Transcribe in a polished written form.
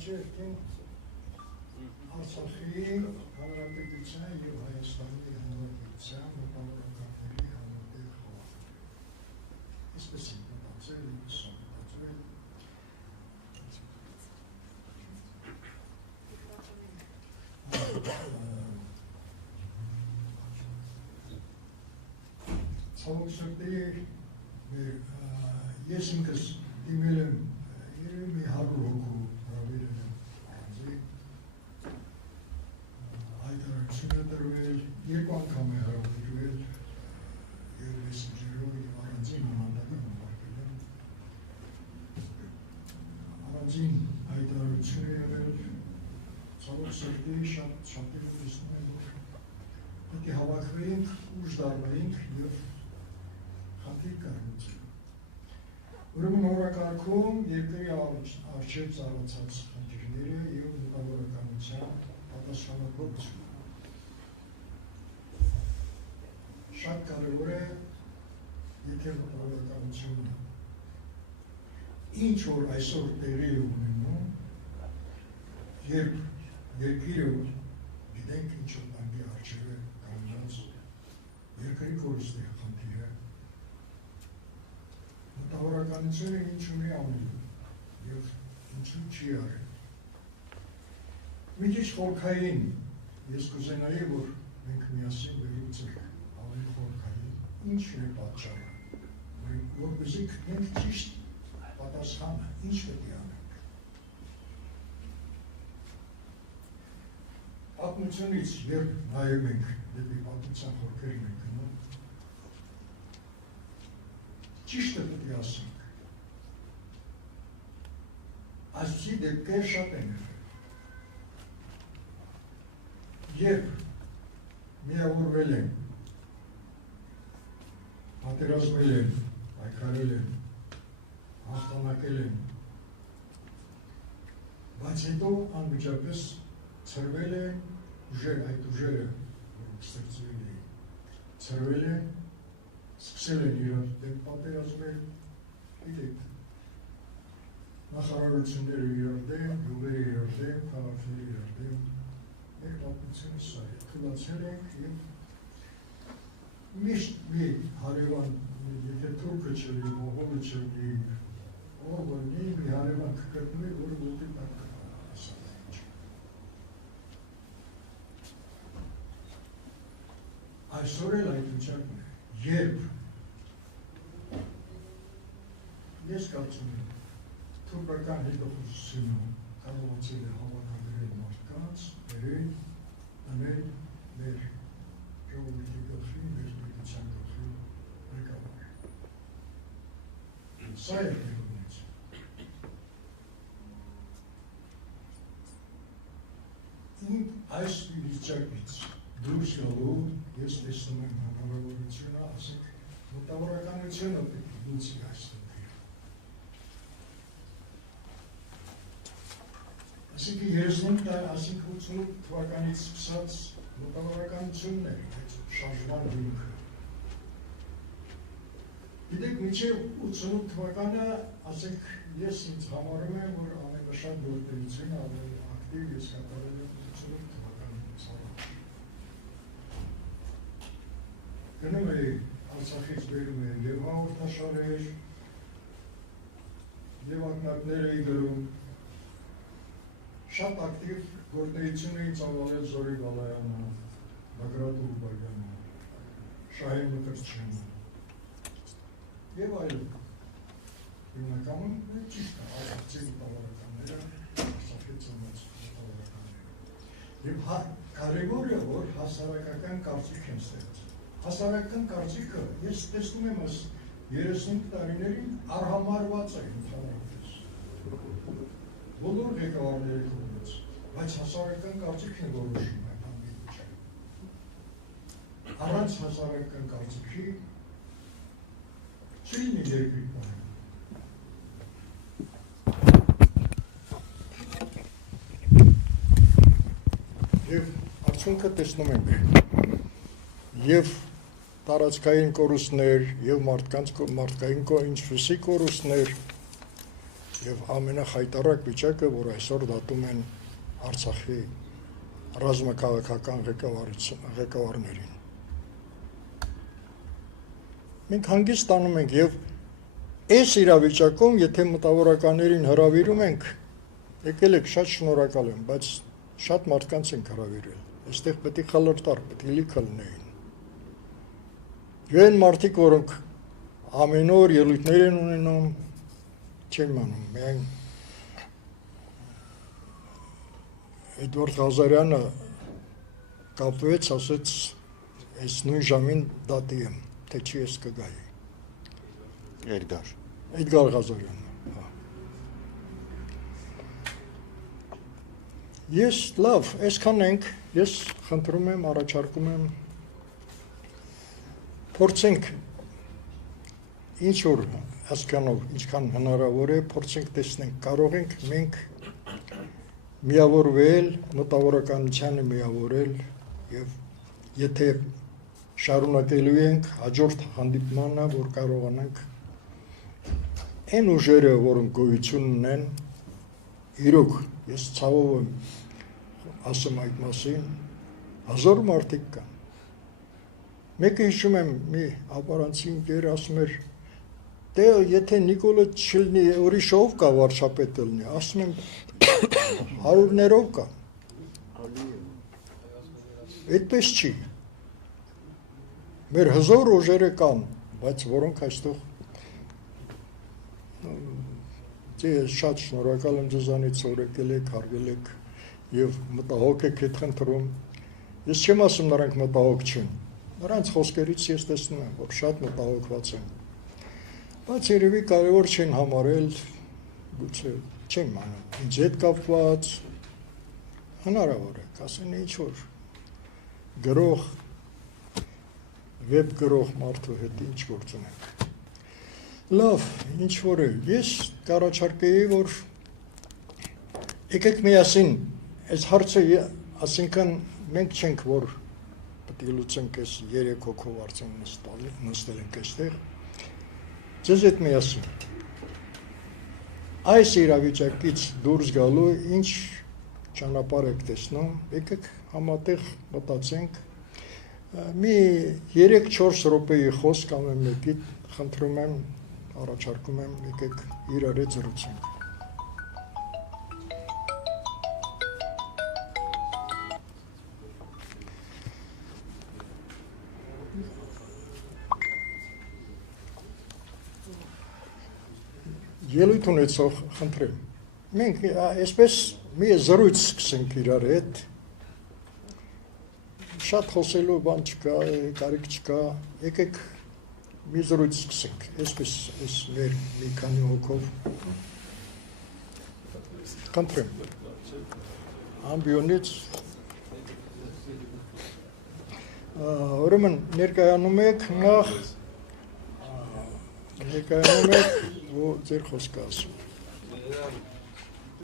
Առաջերտին Արցախի Հանրապետության և Հայաստանի Հանրապետության մտավորականների համատեղ խաղաղ։ Այսպես են մտածել, ցավոք սրտի ես ինքս դիմել եմ մի 100 հոգու հրավիրել եմ անձի, հայտարարություն է տրվել, 2 անգամ է հրավիրվել և մեսենջերով և առանձին հանդիպում ուղարկել եմ, առանձին հայտարարություն է եղել, ցավոք սրտի շատերը տեսնում են, որ պետք է հավաքվեինք, ուժ դառնայինք և խնդիր կառուցենք։ Ուրեմն օրակարգում երկրի առջև ծառացած խնդիրները և մտավորականության պատասխանատվությունը։ Շատ կարևոր է, եթե մտավորականությունը ինչ որ այսօր տեղի է ունենում, երբ երկիրը գիտենք ինչ որ բանի առջև է կանգնած, երկրի կորստի խնդիրը, մտավորականությունը ինչ ունի անել և ինչու չի արել։ Մի քիչ խորքային ես կուզենայի, որ մենք միասին վերլուծենք ավելի խորքային, ինչն է պատճառը, որպեսզի գտնենք ճիշտ պատասխանը, ինչ պետք է անենք։ Պատմությունից երբ նայում ենք դեպի պատմության խորքերին ենք գնում, ճիշտը պետք է ասենք։ Այսպիսի դեպքեր շատ են եղել։ Երբ միավորվել են, պատերազմել են, պայքարել են, հաղթանակել են, բայց հետո անմիջապես ցրվել են ուժեր, այդ ուժերը, որոնք ստեղծվել էին, ցրվել են, սկսել են իրար դեմ պատերազմել, գիտեք, նախարարությունները իրար դեմ, գյուղերը իրար դեմ, քաղաքները իրար դեմ, մեր պատմությունը սա է, թուլացել ենք և միշտ մի հարևան, եթե թուրքը չլի, մողոլը չլի, ով լինի մի հարևան կգտնի, որը ոտի տակ ասալ է ինչ։ Այսօր էլ այդ վիճակն է, երբ ես կարծում եմ, թուրքական հետախուզությունը կարողացել է հավաքագրել մարդկանց, բերել, դնել մեր ժողովրդի գլխի, մեր պետության գլխի ղեկավարը։ Սա է դեպքից։ Այս վիճակից դուրս գալու ես տեսնում եմ հնարավորությունը, ասենք, մտավորականությունը պետք է լուծի այստեղ։ Այսինքն 88 թվականից սկսած մտավորականությունն է, այդ շարժման հիմքը։ Գիտեք, մինչև 88 թվականը, ասենք, ես ինձ համարում եմ, որ ամենաշատ գործունեությունը ավելի ակտիվ ես կատարել եմ 88 թվականից առաջ։ Գնում էի Արցախից բերում էի և հաղորդաշարեր, և ակնարկներ էի գրում, շատ ակտիվ գործունեություն էին ծավալել Զորի Բալայանը, Բագրատ Ուրբայանը, Շահեն Մկրտչյանը և այլն։ Հիմնականում ճիշտ է, արցախցի մտավորականները, Արցախի ծնված մտավորականները։ Եվ կարևոր է, որ հասարակական կարծիք են ստեղծել։ հասարակական կարծիքը ես տեսնում եմ այս 35 տարիներին արհամարված է ընդհանրապես բոլոր ղեկավարների կողմից, բայց հասարակական կարծիքն որոշում է համիջը։ Առանց հասարակական կարծիքի չի լինի երկրի բանը։ Եվ արդյունքը տեսնում ենք և տարածքային կորուստներ, և մարդկային ինչպիսի կորուստներ, և ամենախայտառակ վիճակը, որ այսօր դատում են Արցախի ռազմաքաղաքական ղեկավարներին։ Մենք հանգիստ ստանում ենք և այս իրավիճակում, եթե մտավորականներին հրավիրում ենք, եկել եք շատ շնորհակալ եմ, բայց շատ մարդկանց ենք հրավիրել, այստեղ պետք է խլրտար, պետք է լիքը լինեին։ Եվ այն մարդիկ, որոնք ամեն օր ելույթներ են ունենում, չեմ անում, միայն Էդվարդ Ղազարյանը կապվեց, ասեց, այս նույն ժամին դատի եմ, թե չի ես կգայի։ Էդգար Ղազարյանը։ Ես լավ, այսքան ենք, ես խնդրում եմ, առաջարկում եմ, փորձենք ինչ որ հասկանով, ինչքան հնարավոր է, փորձենք տեսնենք, կարող ենք մենք միավորվել, մտավորականությանը միավորել և եթե շարունակելու ենք հաջորդ հանդիպմանը, որ կարողանանք այն ուժերը, որոնք գոյություն ունեն, իրոք, ես ցավով եմ ասում այդ մասին, հազար մարդիկ կան։ Մեկը հիշում եմ մի ապարանցի ընկեր ասում էր, դե եթե Նիկոլը չլինի, ուրիշ ով կա վարչապետը լինի, ասում եմ հարյուրներով կա։ Այդպես չի։ Մեր հզոր ուժերը կան, բայց որոնք այստեղ շատ շնորհակալ եմ ձեզանից, որ եկել եք, հարգել եք և մտահոգ եք այդ խնդրում։ Ես չեմ ասում նրանք մտահոգ չեն, նրանց խոսքերից ես տեսնում եմ, որ շատ մտահոգված են, բայց երևի կարևոր չեն համարել, գուցե չեմ անում, ինձ հետ կապված, հնարավոր է, կասեն ինչ-որ գրող, վեբ գրող մարդու հետ ինչ գործ ունենք։ Լավ, ինչ-որ է, ես կառաջարկեի, որ եկեք միասին, այս հարցը, ասինքն մենք չենք, որ պետք է լուծենք այս 3 հոգով արդեն նստել ենք այստեղ, ձեզ հետ միասին, այս իրավիճակից դուրս գալու ինչ ճանապարհ եք տեսնում, եկեք համատեղ մտածենք, մի 3-4 րոպեի խոսք ամեն մեկի խնդրում եմ, առաջարկում եմ, եկեք իրար հետ զրուցենք։ Ելույթ ունեցող խնդրեմ։ Մենք այսպես մի զրույց սկսենք իրար հետ, շատ խոսելու բան չկա, կարիք չկա, եկեք մի զրույց սկսենք, այսպես այս մեր մի քանի հոգով, խնդրեմ, ամբիոնից, ուրեմն ներկայանում եք նախ, ներկայանում եք, որ ձեր խոսքը ասում։